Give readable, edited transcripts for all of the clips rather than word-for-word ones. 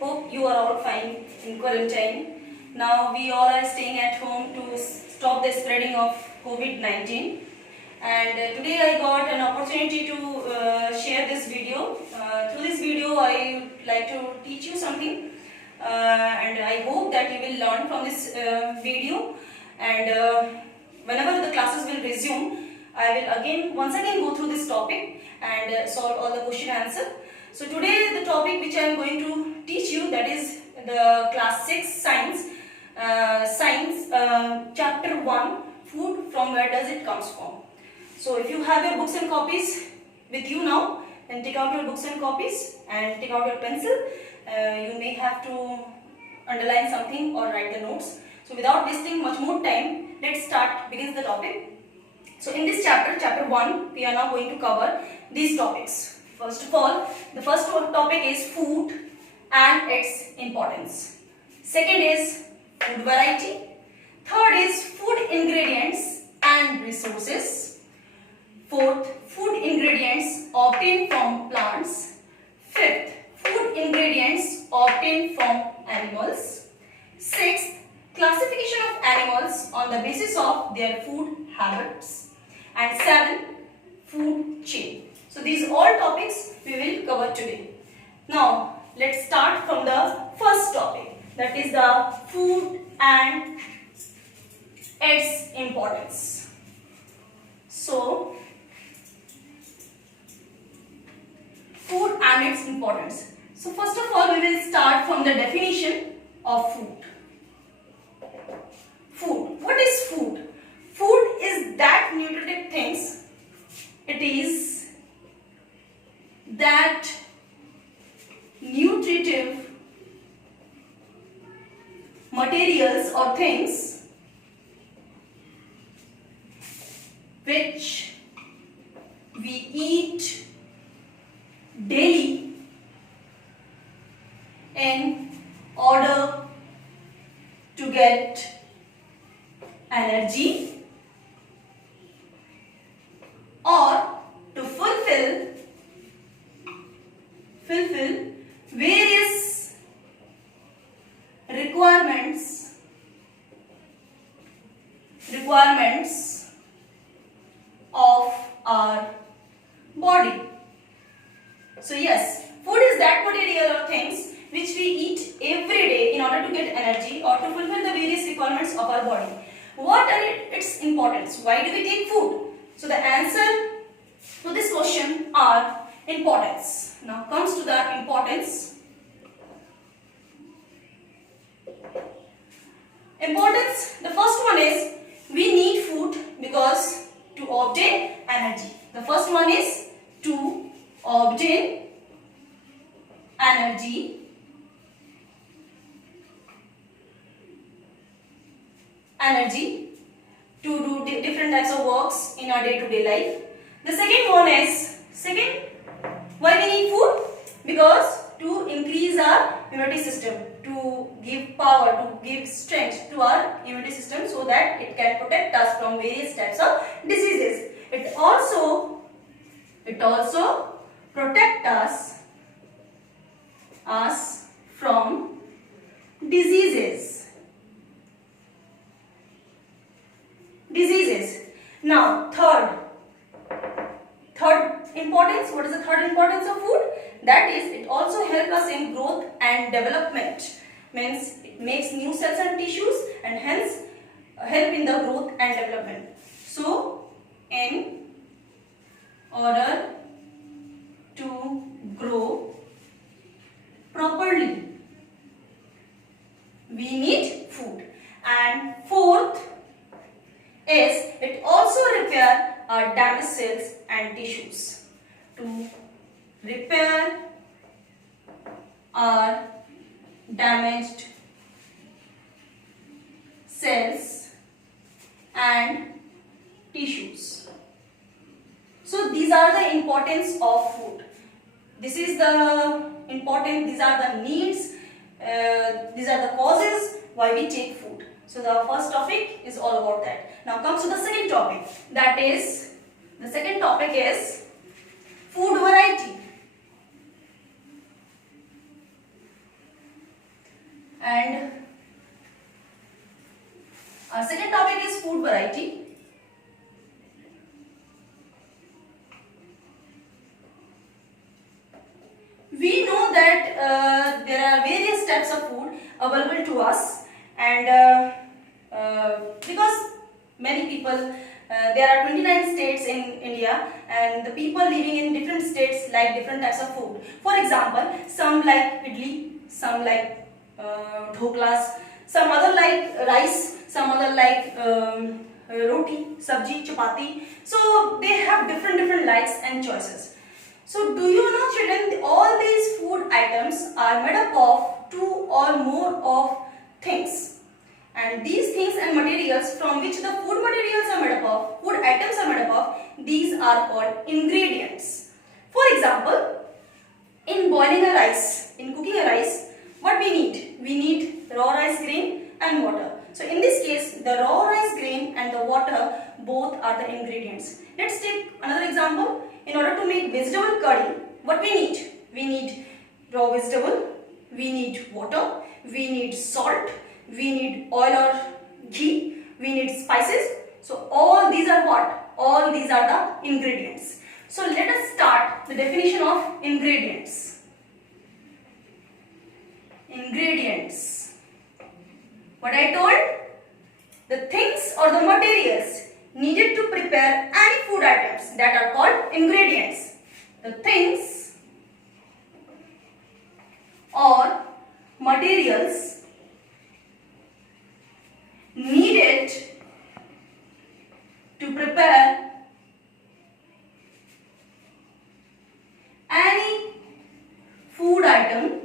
Hope you are all fine in quarantine. Now we all are staying at home to stop the spreading of COVID-19. And today I got an opportunity to share this video. Through this video I would like to teach you something. And I hope that you will learn from this video. And whenever the classes will resume, I will once again go through this topic and solve all the question answer. So today the topic which I am going to teach you, that is the class 6 science, chapter 1, food, from where does it comes from. So if you have your books and copies with you now, then take out your books and copies and take out your pencil. You may have to underline something or write the notes. So without wasting much more time, let's begin the topic. So in this chapter 1, we are now going to cover these topics. First of all, the first topic is food and its importance. Second is food variety. Third is food ingredients and resources. Fourth, food ingredients obtained from plants. Fifth, food ingredients obtained from animals. Sixth, classification of animals on the basis of their food habits. And 7, food chain. So these all topics we will cover today. Now let's start from the first topic, that is the food and its importance. So food and its importance. So first of all we will start from the definition of food. Food. What is food? Food is that nutritive things. It is that nutritive materials or things which we eat daily in order to get energy or to fulfill various requirements of our body. So yes, food is that material or things which we eat every day in order to get energy or to fulfill the various requirements of our body. What are its importance? Why do we take food? So the answer to this question are importance. Now comes to the importance. Importance, the first one is we need food because to obtain energy. The first one is to obtain energy. To do different types of works in our day-to-day life. The second one is, why we need food? Because to increase our immunity system, to give power, to give strength to our immunity system so that it can protect us from various types of diseases. It also protect us from diseases. Now third importance, what is the third importance of food? That is, it also helps us in growth and development. Means it makes new cells and tissues and hence help in the growth and development. So in order to grow properly, we need food. And fourth is, it also repair our damaged cells and tissues. To repair our damaged cells and tissues. So these are the importance of food. This is the important, these are the needs, these are the causes why we take food. So the first topic is all about that. Now comes to the second topic. That is, the second topic is food variety. And our second topic is food variety. We know that there are various types of food available to us, and because many people, there are 29 states in India, and the people living in different states like different types of food. For example, some like idli, some like dhoklas, some other like rice, some other like roti, sabji, chapati. So they have different likes and choices. So do you know, children, all these food items are made up of two or more of things, and these things and materials from which the food materials are made up of, food items are made up of, these are called ingredients. For example, in boiling a rice, in cooking a rice, what we need? We need raw rice grain and water. So in this case, the raw rice grain and the water both are the ingredients. Let's take another example. In order to make vegetable curry, what we need? We need raw vegetable, we need water, we need salt, we need oil or ghee, we need spices. So all these are what? All these are the ingredients. So let us start the definition of ingredients. Ingredients. What I told? The things or the materials needed to prepare any food items, that are called ingredients. The things or materials needed to prepare any food items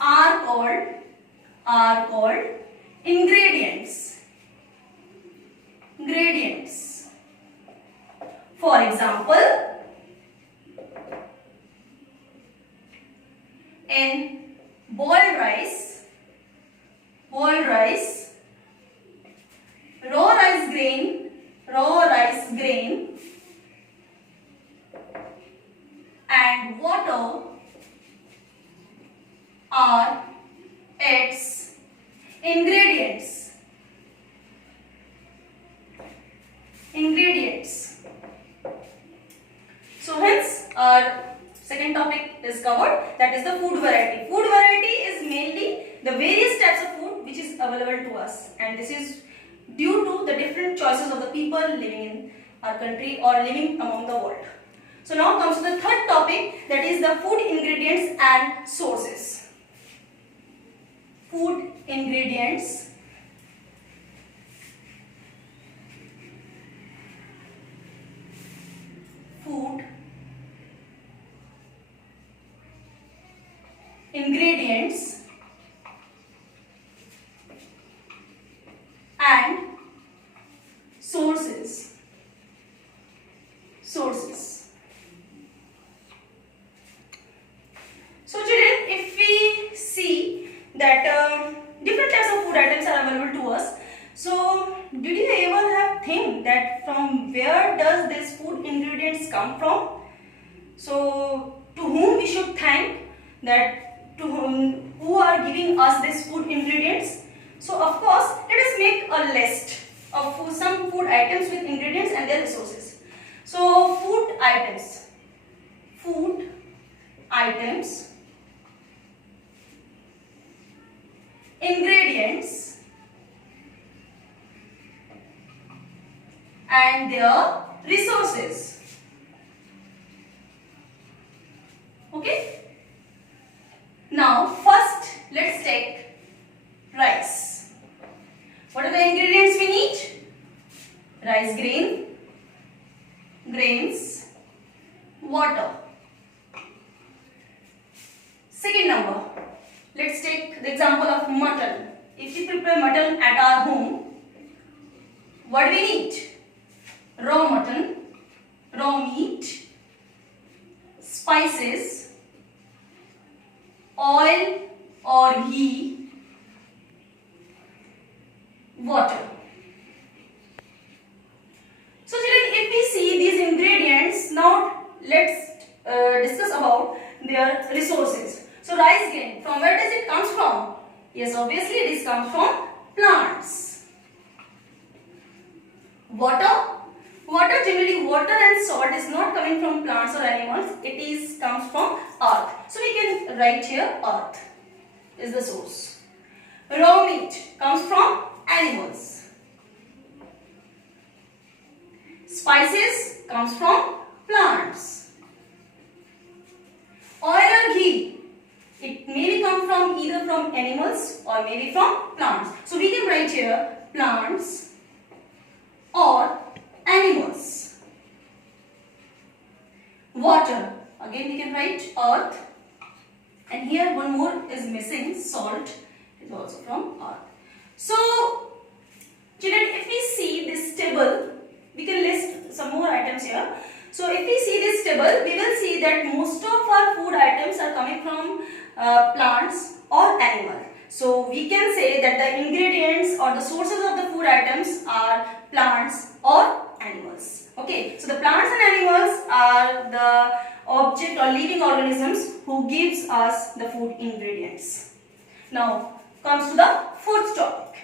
are called ingredients. For example, in boiled rice, raw rice grain and water are its ingredients. So hence our second topic is covered, that is the food variety. Food variety is mainly the various types of food which is available to us, and this is due to the different choices of the people living in our country or living among the world. So now comes to the third topic, that is the food ingredients and sources. Food ingredients and sources. So children, if we see that different types of food items are available to us, so did you ever have think that from where does this food ingredients come from? So to whom we should thank, that to who are giving us this food ingredients? So of course, let us make a list of some food items with ingredients and their resources. So food items, ingredients and their resources. Okay. Now first let's take rice. What are the ingredients we need? Rice grains, water. Second number, let's take the example of mutton. If we prepare mutton at our home, what do we need? Raw mutton, raw meat, spices, oil or ghee, water. So children, if we see these ingredients, now let's discuss about their resources. So So rice grain, from where does it comes from? Yes, obviously it comes from plants. Water generally, water and salt is not coming from plants or animals. It comes from earth. So we can write here earth is the source. Raw meat comes from animals. Spices comes from plants. Oil or ghee, it may come from either from animals or maybe from plants. So we can write here plants or animals. Water, again we can write earth, and here one more is missing, salt is also from earth. So children, if we see this table, we can list some more items here. So if we see this table, we will see that most of our food items are coming from plants or animals. So we can say that the ingredients or the sources of the food items are plants or animals. Okay, so the plants and animals are the object or living organisms who gives us the food ingredients. Now comes to the fourth topic,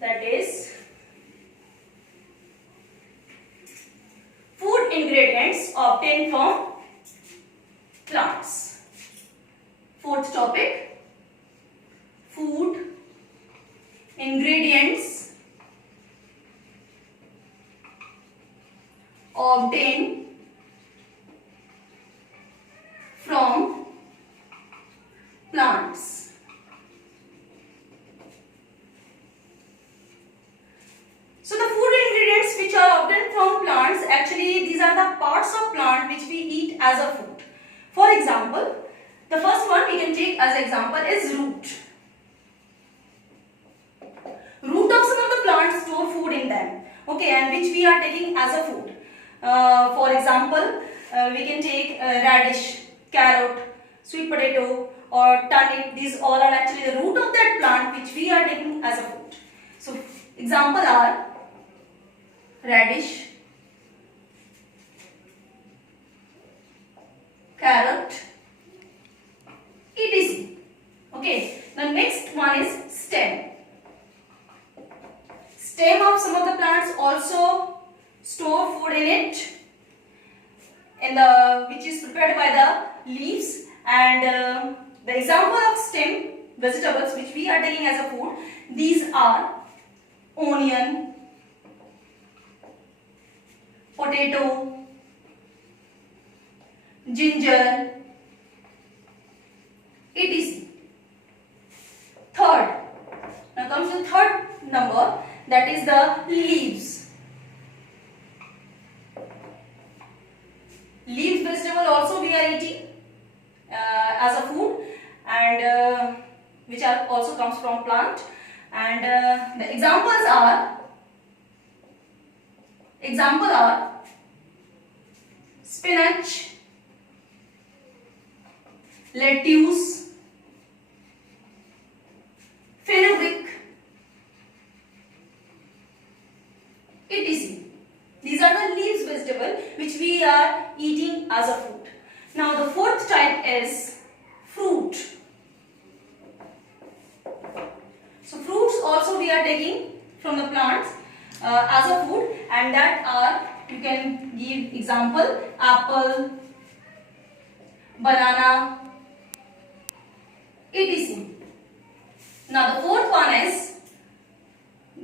that is food ingredients obtained from plants. Fourth topic, food ingredients obtained from plants. So the food ingredients which are obtained from plants, actually these are the parts of plant which we eat as a food. For example, the first one we can take as example is root. Root of some of the plants store food in them, okay, and which we are taking as a food. For example, we can take radish, carrot, sweet potato or turnip. These all are actually the root of that plant which we are taking as a food. So example are radish, carrot, etc. Okay, the next one is stem. Stem of some of the plants also store food in it, which is prepared by the leaves, and the example of stem vegetables which we are taking as a food, these are onion, potato, ginger, etc. Third, now comes the third number, that is the leaves. Leaves vegetable also we are eating as a food, and which are also comes from plant, and the examples are spinach, lettuce, fenugreek, etc. These are the leaves vegetable which we are eating as a food. Now the fourth type is fruit. So fruits also we are taking from the plants as a food, and that are, you can give example, apple, banana, etc. Now the fourth one is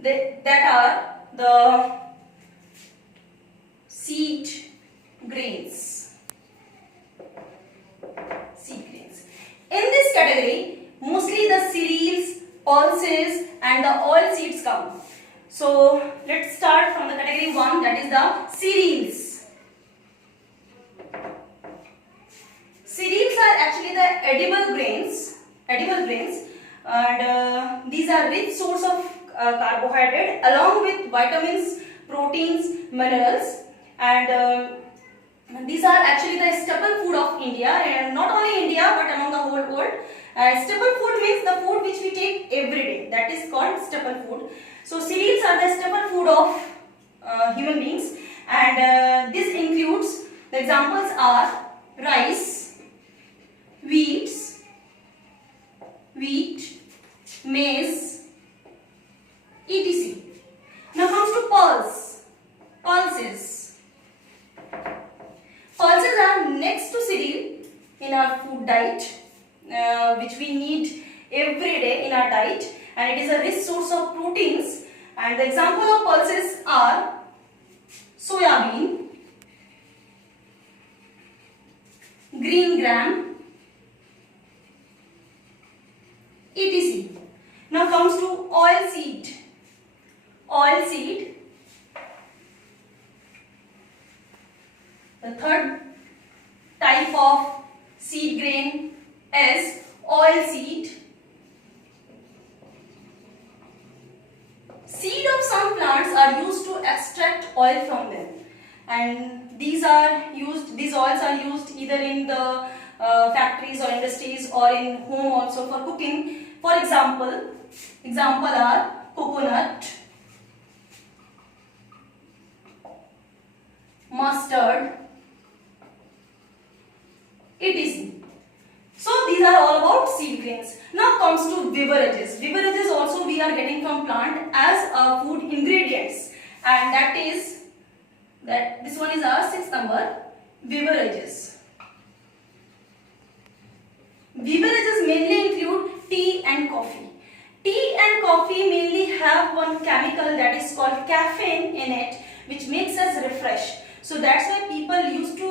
that are the seed grains. In this category, mostly the cereals, pulses and the oil seeds come. So let's start from the category 1, that is the cereals. Cereals are actually the edible grains, and these are rich source of carbohydrate along with vitamins, proteins, minerals, and these are actually the staple food of India, and not only India but among the whole world. Staple food means the food which we take every day, that is called staple food. So cereals are the staple food of human beings, and this includes The examples are rice, wheat, maize, etc. Now comes to pulses. Pulses are next to cereal in our food diet, which we need every day in our diet, and it is a rich source of proteins. And the example of pulses are soya bean, green gram, etc. Now comes to oil seed. Oil seed, the third type of seed grain is oil seed. Seed of some plants are used to extract oil from them, and these oils are used either in the factories or industries or in home also for cooking. For example are coconut, mustard, etc. So these are all about seed grains. Now comes to beverages. Beverages also we are getting from plant as food ingredients, and this one is our 6th number, beverages. Beverages mainly include tea and coffee. Tea and coffee mainly have one chemical that is called caffeine in it, which makes us refresh. So that's why people used to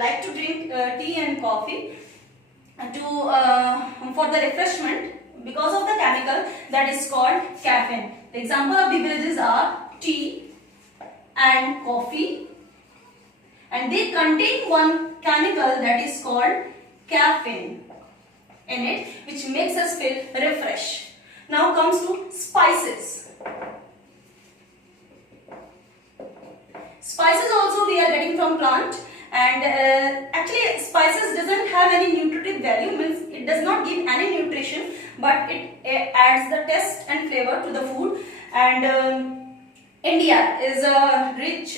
like to drink tea and coffee for the refreshment, because of the chemical that is called caffeine. The example of beverages are tea and coffee, and they contain one chemical that is called caffeine in it, which makes us feel refreshed. Now comes to spices. Spices also we are getting from plant, and actually spices doesn't have any nutritive value, means it does not give any nutrition, but it adds the taste and flavor to the food. And India is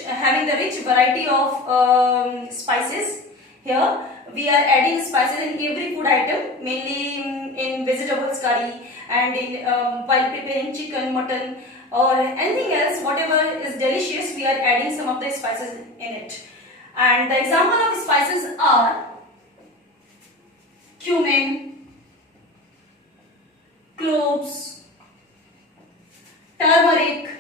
having the rich variety of spices. Here we are adding spices in every food item, mainly in vegetables curry, and in while preparing chicken, mutton, or anything else, whatever is delicious, we are adding some of the spices in it. And the example of spices are cumin, cloves, turmeric,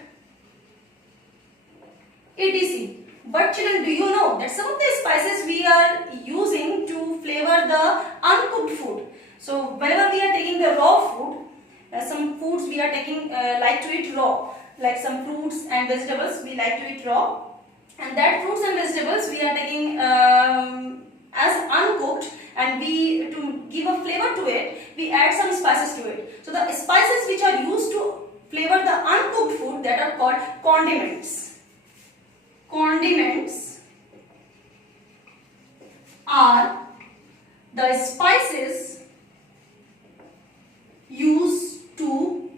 etc. But children, do you know that some of the spices we are using to flavor the uncooked food? So whenever we are taking the raw food, some foods we are taking like to eat raw, like some fruits and vegetables we like to eat raw, and that fruits and vegetables we are taking as uncooked, and we, to give a flavor to it, we add some spices to it. So the spices which are used to flavor the uncooked food, that are called condiments. Condiments are the spices used to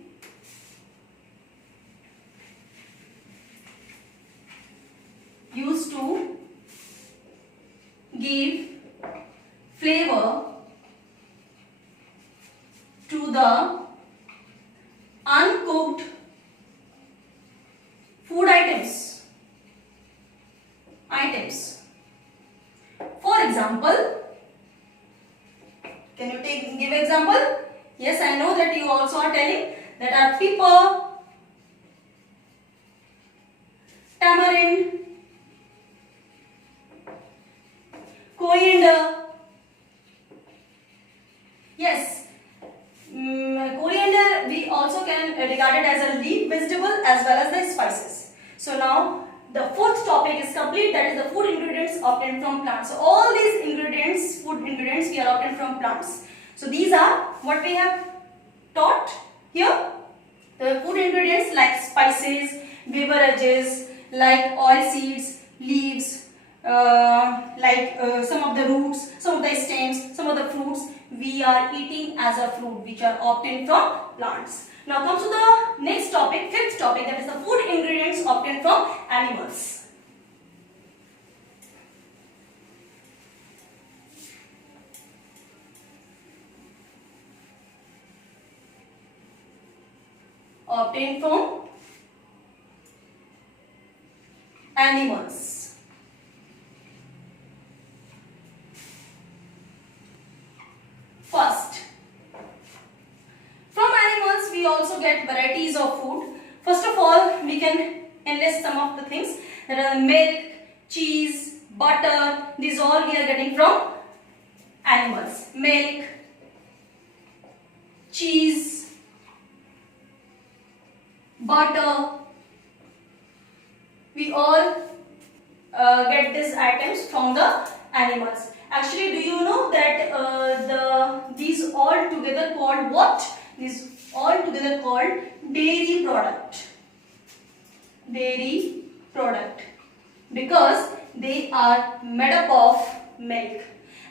give flavor to the uncooked food items. For example, can you give example? Yes, I know that you also are telling that are pepper, tamarind, coriander. Yes, coriander we also can regard it as a leaf vegetable as well as the spices. So now the 4th topic is complete, that is the food ingredients obtained from plants. So all these ingredients, food ingredients, we are obtained from plants. So these are what we have taught here. The food ingredients like spices, beverages, like oil seeds, leaves, some of the roots, some of the stems, some of the fruits we are eating as a fruit, which are obtained from plants. Now comes to the next topic, 5th topic, that is the food ingredients obtained from animals. obtained from animals. First, from animals we also get varieties of food. First of all, we can enlist some of the things that are milk, cheese, butter. These all we are getting from animals. Milk, cheese, butter. We all get these items from the animals. Actually, do you know that these all together called what? These all together called dairy product. Dairy product, because they are made up of milk,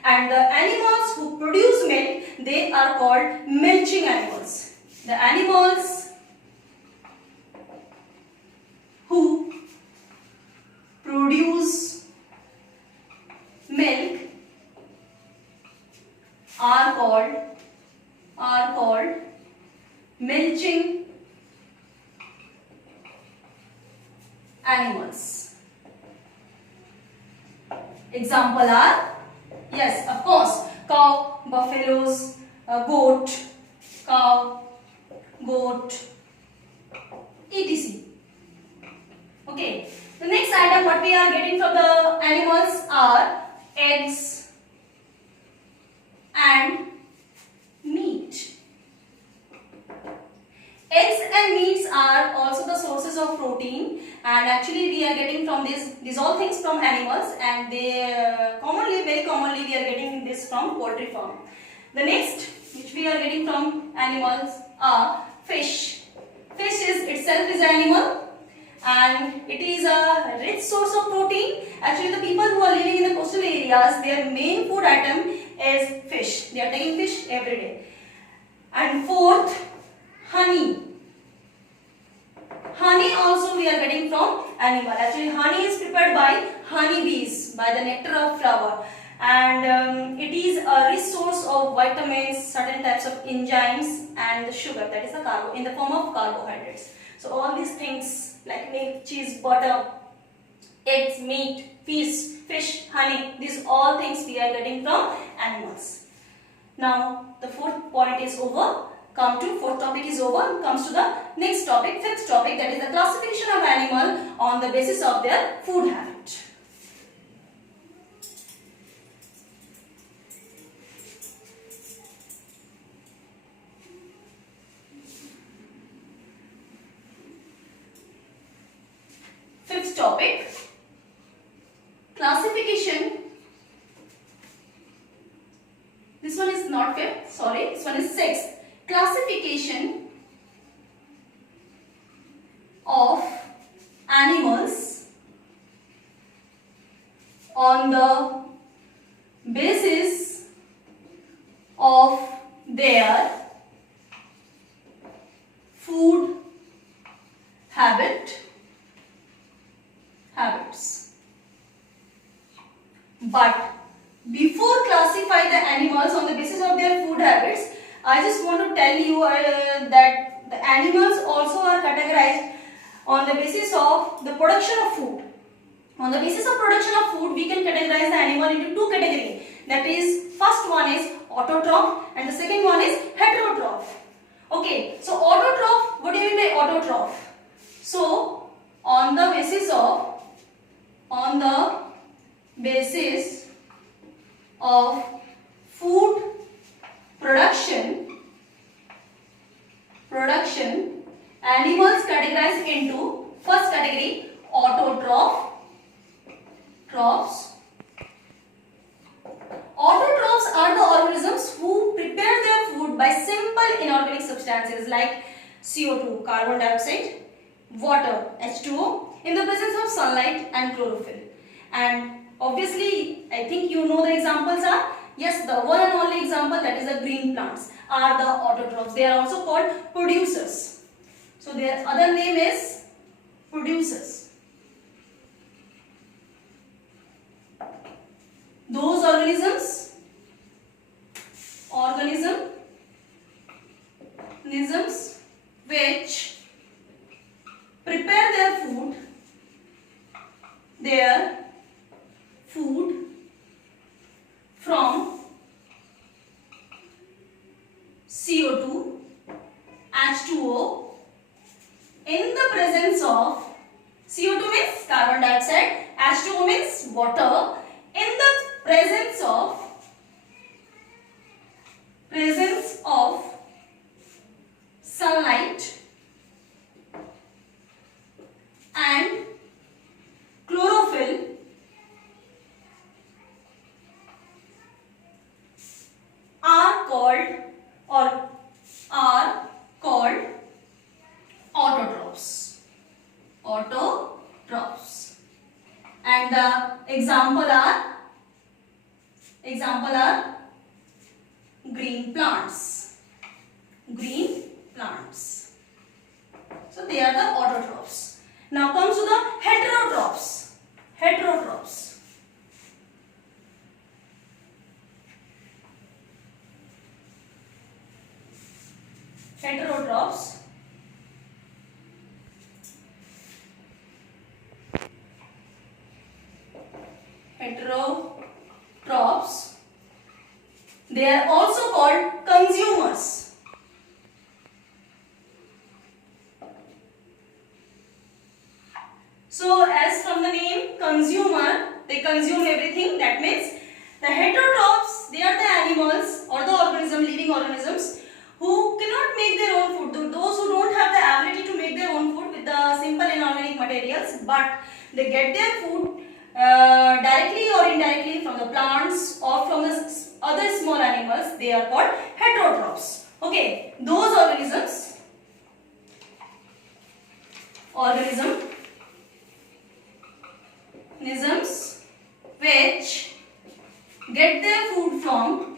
and the animals who produce milk, they are called milching animals. The animals who produce milk are called milching animals. Example are, yes, of course, cow, buffaloes, goat, cow, goat, etc. Okay. The next item what we are getting from the animals are eggs and meat. Eggs and meats are also the sources of protein, and actually we are getting from these all things from animals, and they very commonly we are getting this from poultry farm. The next which we are getting from animals are fish. Fish is itself is an animal, and it is a rich source of protein. Actually, the people who are living in the coastal areas, their main food item is fish. They are taking fish every day. And fourth, honey. Honey also we are getting from animal. Actually, honey is prepared by honeybees, by the nectar of flower, and it is a rich source of vitamins, certain types of enzymes, and the sugar, that is the carbo, in the form of carbohydrates. So all these things like milk, cheese, butter, eggs, meat, fish, honey, these all things we are getting from animals. Now the fourth point is over. Fourth topic is over. Comes to the next topic, fifth topic, that is the classification of animal on the basis of their food habit. Fifth topic, classification. This one is not fifth, sorry, this one is sixth. Classification of animals on the basis of their food habits. But before classify the animals on the basis of their food habits, I just want to tell you that the animals also are categorized on the basis of the production of food. On the basis of production of food, we can categorize the animal into two categories. That is, first one is autotroph and the second one is heterotroph. Okay, so autotroph, what do you mean by autotroph? So, on the basis of food production, animals categorized into first category autotrophs. Autotrophs are the organisms who prepare their food by simple inorganic substances like CO2, carbon dioxide, water, H2O, in the presence of sunlight and chlorophyll. And obviously, I think you know the examples are, yes, the one and only example, that is the green plants, are the autotrophs. They are also called producers. So their other name is producers. Those organisms which their food from CO2, H2O in the presence of CO2 means carbon dioxide, H2O means water, in the presence of sunlight and chlorophyll are called autotrophs. Autotrophs. And the example are green plants. Green plants. So they are the autotrophs. Now comes to the heterotrophs. Heterotrophs. Heterotrophs. Heterotrophs. They are also called consumers. So as from the name consumer, they consume everything. That means the heterotrophs, they are the animals or the living organisms who cannot make their own food. Those who don't have the ability to make their own food with the simple inorganic materials, but they get their food directly or indirectly from the plants or from the other small animals. They are called heterotrophs. Okay, those organisms which get their food from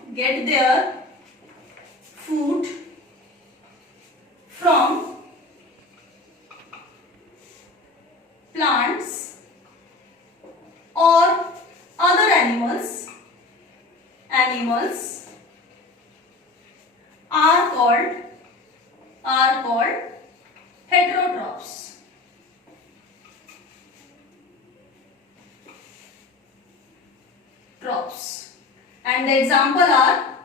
plants or other animals are called heterotrophs. And the example are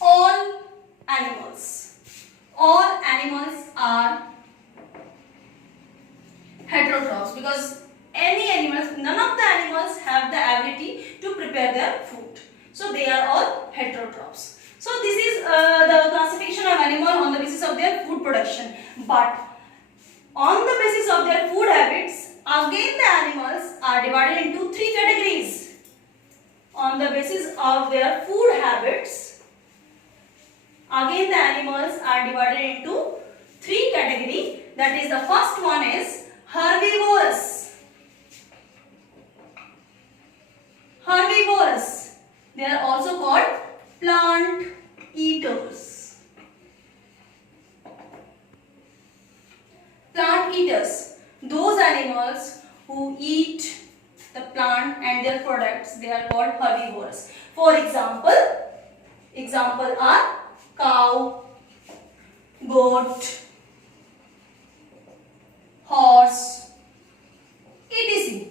all animals. All animals are heterotrophs because none of the animals have the ability to prepare their food. So they are all heterotrophs. So this is the classification of animal on the basis of their food production. But on the basis of their food habits, again the animals are divided into three categories. On the basis of their food habits, again the animals are divided into three categories. That is, the first one is herbivores. Herbivores. They are also called plant eaters. Plant eaters. Those animals who eat the plant and their products, they are called herbivores. For example are cow, goat, horse, etc.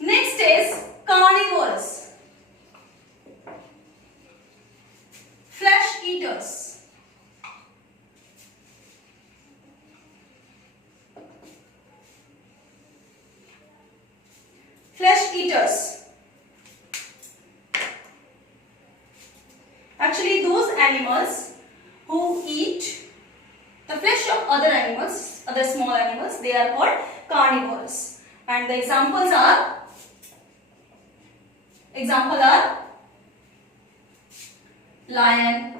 Next is carnivores, flesh eaters. Flesh eaters. Actually, those animals who eat the flesh of other animals, other small animals, they are called carnivores. And the examples are lion,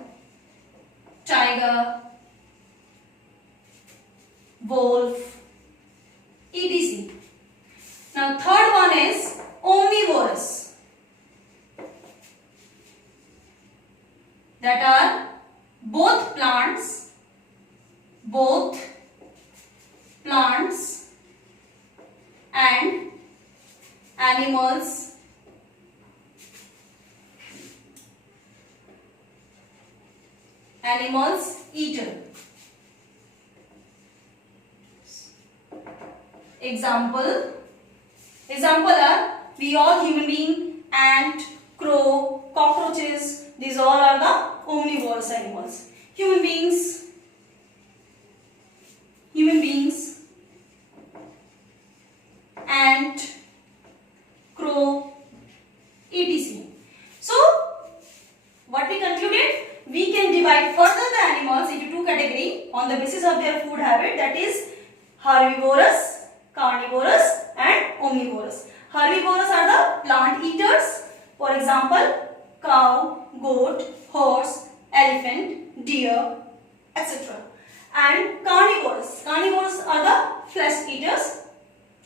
tiger, wolf, etc. Now third one is omnivorous. That are both plants and animals eaten. Example Example are we all human being, ant, crow, cockroaches. These all are the omnivorous animals. Human beings, ant, crow, etc. So, what we concluded? We can divide further the animals into two categories on the basis of their food habit, that is herbivorous, carnivorous and omnivorous. Herbivorous are the plant eaters. For example, cow, goat, horse, elephant, deer, etc. And carnivorous. Carnivorous are the flesh eaters.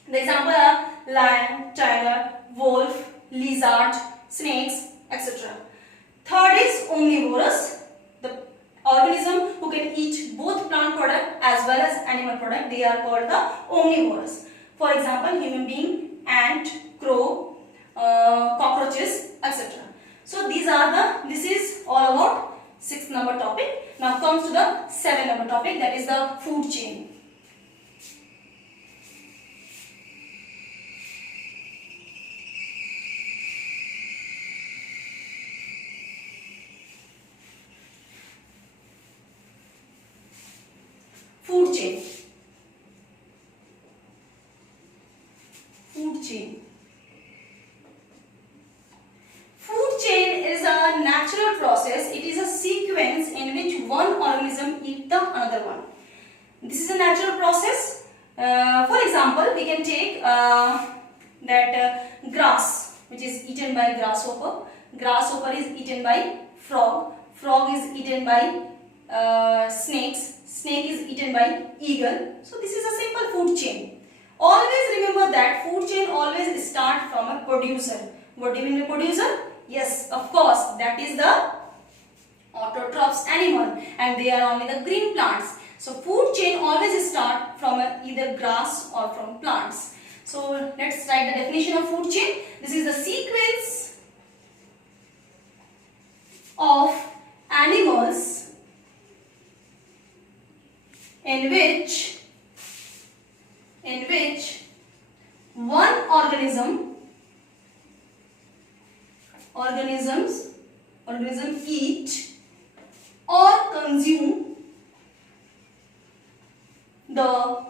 The example are lion, tiger, wolf, lizard, snakes, etc. Third is omnivorous, the organism who can eat both plant product as well as animal product. They are called the omnivorous. For example, human being, ant, crow, cockroaches, etc. So this is all about 6th number topic. Now comes to the 7th number topic, that is the food chain. Food chain. Food chain. Food chain is a natural process. It is a sequence in which one organism eats the another one. This is a natural process. For example, we can take grass, which is eaten by grasshopper. Grasshopper is eaten by frog. Frog is eaten by snakes. Snake is eaten by eagle. So this is a simple food chain. Always remember that food chain always starts from a producer. What do you mean by producer? Yes, of course, that is the autotrophs animal, and they are only the green plants. So food chain always start from either grass or from plants. So let's write the definition of food chain. This is the sequence of animals in which one organism eat or consume the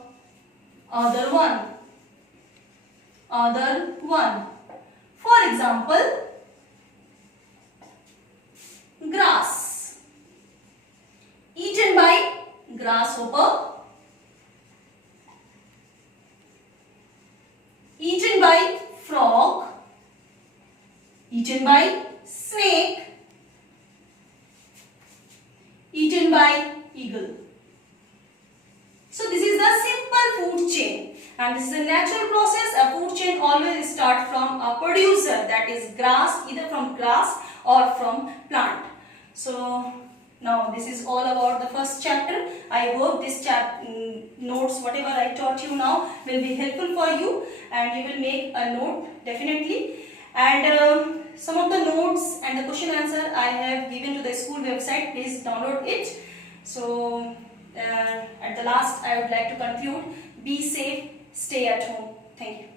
other one. For example, grass eaten by grasshopper, eaten by frog, eaten by snake, eaten by eagle. So this is the simple food chain, and this is a natural process. A food chain always starts from a producer, that is grass, either from grass or from plant. So now this is all about the first chapter. I hope this notes, whatever I taught you now, will be helpful for you, and you will make a note definitely. And some of the notes and the question answer I have given to the school website. Please download it. So at the last I would like to conclude, be safe, stay at home. Thank you.